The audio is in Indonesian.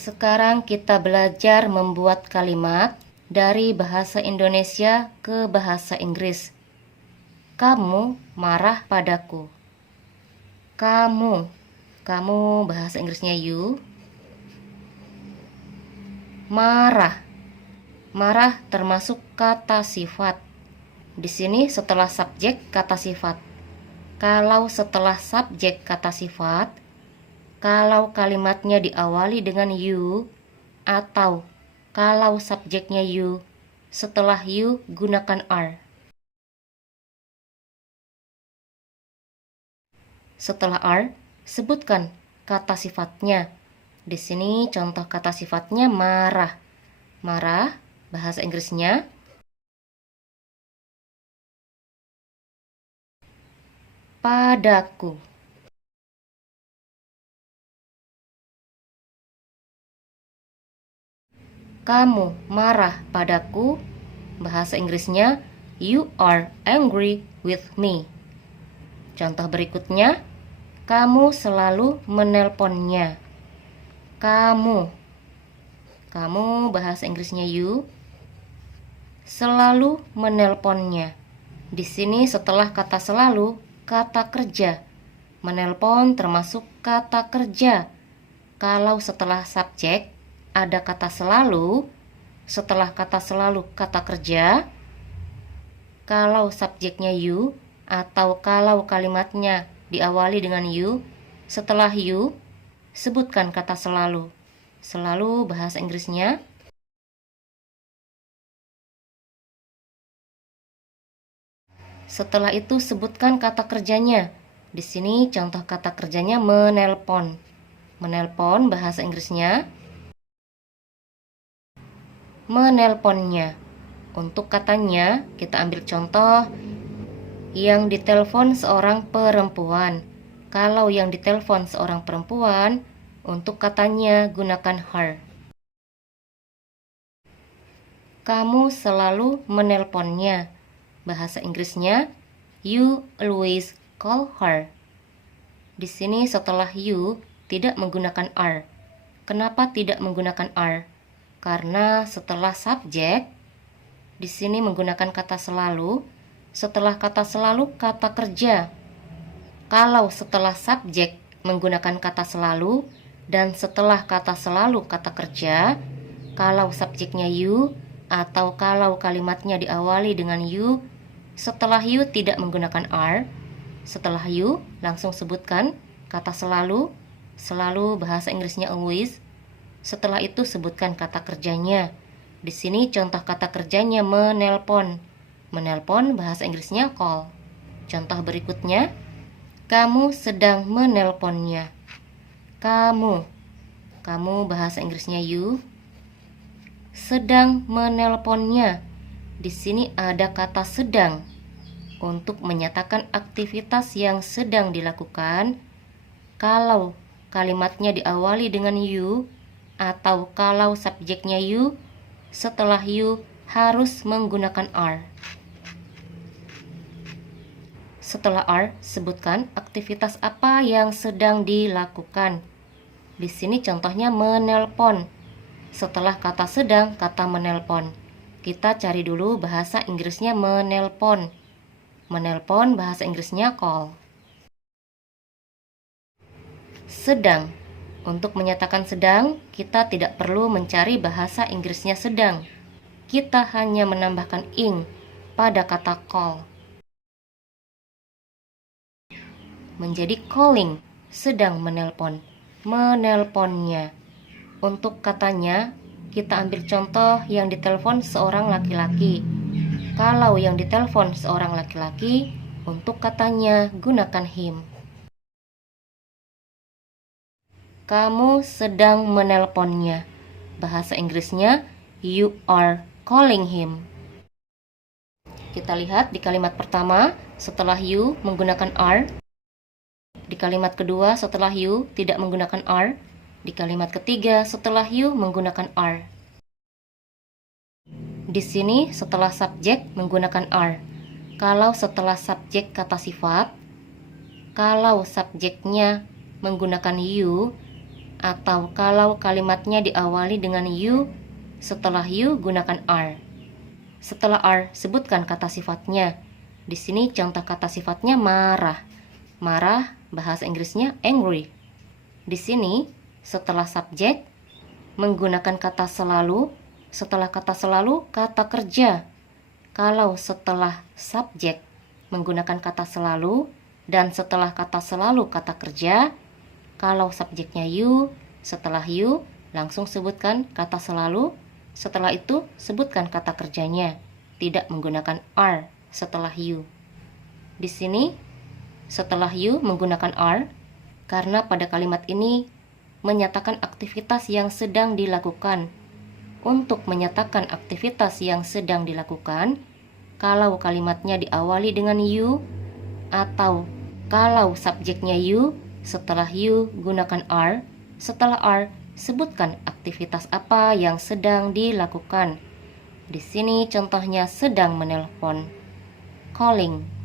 Sekarang kita belajar membuat kalimat dari bahasa Indonesia ke bahasa Inggris. Kamu marah padaku. Kamu bahasa Inggrisnya you. Marah. Marah termasuk kata sifat. Di sini setelah subjek kata sifat. Kalau setelah subjek kata sifat, kalau kalimatnya diawali dengan you, atau kalau subjeknya you, setelah you gunakan are. Setelah are, sebutkan kata sifatnya. Di sini contoh kata sifatnya marah. Marah, bahasa Inggrisnya padaku. Kamu marah padaku, bahasa Inggrisnya you are angry with me. Contoh berikutnya, kamu selalu menelponnya. Kamu bahasa Inggrisnya you, selalu menelponnya. Di sini setelah kata selalu, kata kerja. Menelpon termasuk kata kerja. Kalau setelah subjek ada kata selalu, setelah kata selalu kata kerja. Kalau subjeknya you, atau kalau kalimatnya diawali dengan you, setelah you sebutkan kata selalu. Selalu bahasa Inggrisnya setelah itu sebutkan kata kerjanya. Di sini contoh kata kerjanya menelpon. Menelpon bahasa Inggrisnya menelponnya. Untuk katanya kita ambil contoh yang ditelepon seorang perempuan. Kalau yang ditelepon seorang perempuan, untuk katanya gunakan her. Kamu selalu menelponnya. Bahasa Inggrisnya you always call her. Di sini setelah you tidak menggunakan are. Kenapa tidak menggunakan are? Karena setelah subjek di sini menggunakan kata selalu. Setelah kata selalu kata kerja. Kalau setelah subjek menggunakan kata selalu dan setelah kata selalu kata kerja, kalau subjeknya you atau kalau kalimatnya diawali dengan you, setelah you tidak menggunakan are. Setelah you langsung sebutkan kata selalu. Selalu bahasa Inggrisnya always. Setelah itu sebutkan kata kerjanya. Di sini contoh kata kerjanya menelpon. Menelpon bahasa Inggrisnya call. Contoh berikutnya, kamu sedang menelponnya. Kamu bahasa Inggrisnya you, sedang menelponnya. Di sini ada kata sedang untuk menyatakan aktivitas yang sedang dilakukan. Kalau kalimatnya diawali dengan you atau kalau subjeknya you, setelah you harus menggunakan are. Setelah are, sebutkan aktivitas apa yang sedang dilakukan. Di sini contohnya menelpon. Setelah kata sedang, kata menelpon. Kita cari dulu bahasa Inggrisnya menelpon. Menelpon bahasa Inggrisnya call. Sedang. Untuk menyatakan sedang, kita tidak perlu mencari bahasa Inggrisnya sedang. Kita hanya menambahkan ing pada kata call. Menjadi calling, sedang menelpon. Menelponnya. Untuk katanya, kita ambil contoh yang ditelepon seorang laki-laki. Kalau yang ditelepon seorang laki-laki, untuk katanya gunakan him. Kamu sedang menelponnya. Bahasa Inggrisnya, you are calling him. Kita lihat di kalimat pertama, setelah you menggunakan are. Di kalimat kedua, setelah you tidak menggunakan are. Di kalimat ketiga, setelah you menggunakan are. Di sini setelah subjek menggunakan are. Kalau setelah subjek kata sifat, kalau subjeknya menggunakan you, Atau kalau kalimatnya diawali dengan you, setelah you gunakan are. Setelah are, sebutkan kata sifatnya. Di sini contoh kata sifatnya marah. Marah, bahasa Inggrisnya angry. Di sini, setelah subjek, menggunakan kata selalu. Setelah kata selalu, kata kerja. Kalau setelah subjek, menggunakan kata selalu. Dan setelah kata selalu, kata kerja. Kalau subjeknya you, setelah you, langsung sebutkan kata selalu. Setelah itu, sebutkan kata kerjanya. Tidak menggunakan are setelah you. Di sini, setelah you menggunakan are, karena pada kalimat ini menyatakan aktivitas yang sedang dilakukan. Untuk menyatakan aktivitas yang sedang dilakukan, kalau kalimatnya diawali dengan you, atau kalau subjeknya you, setelah you gunakan are, setelah are sebutkan aktivitas apa yang sedang dilakukan. Di sini contohnya sedang menelpon, calling.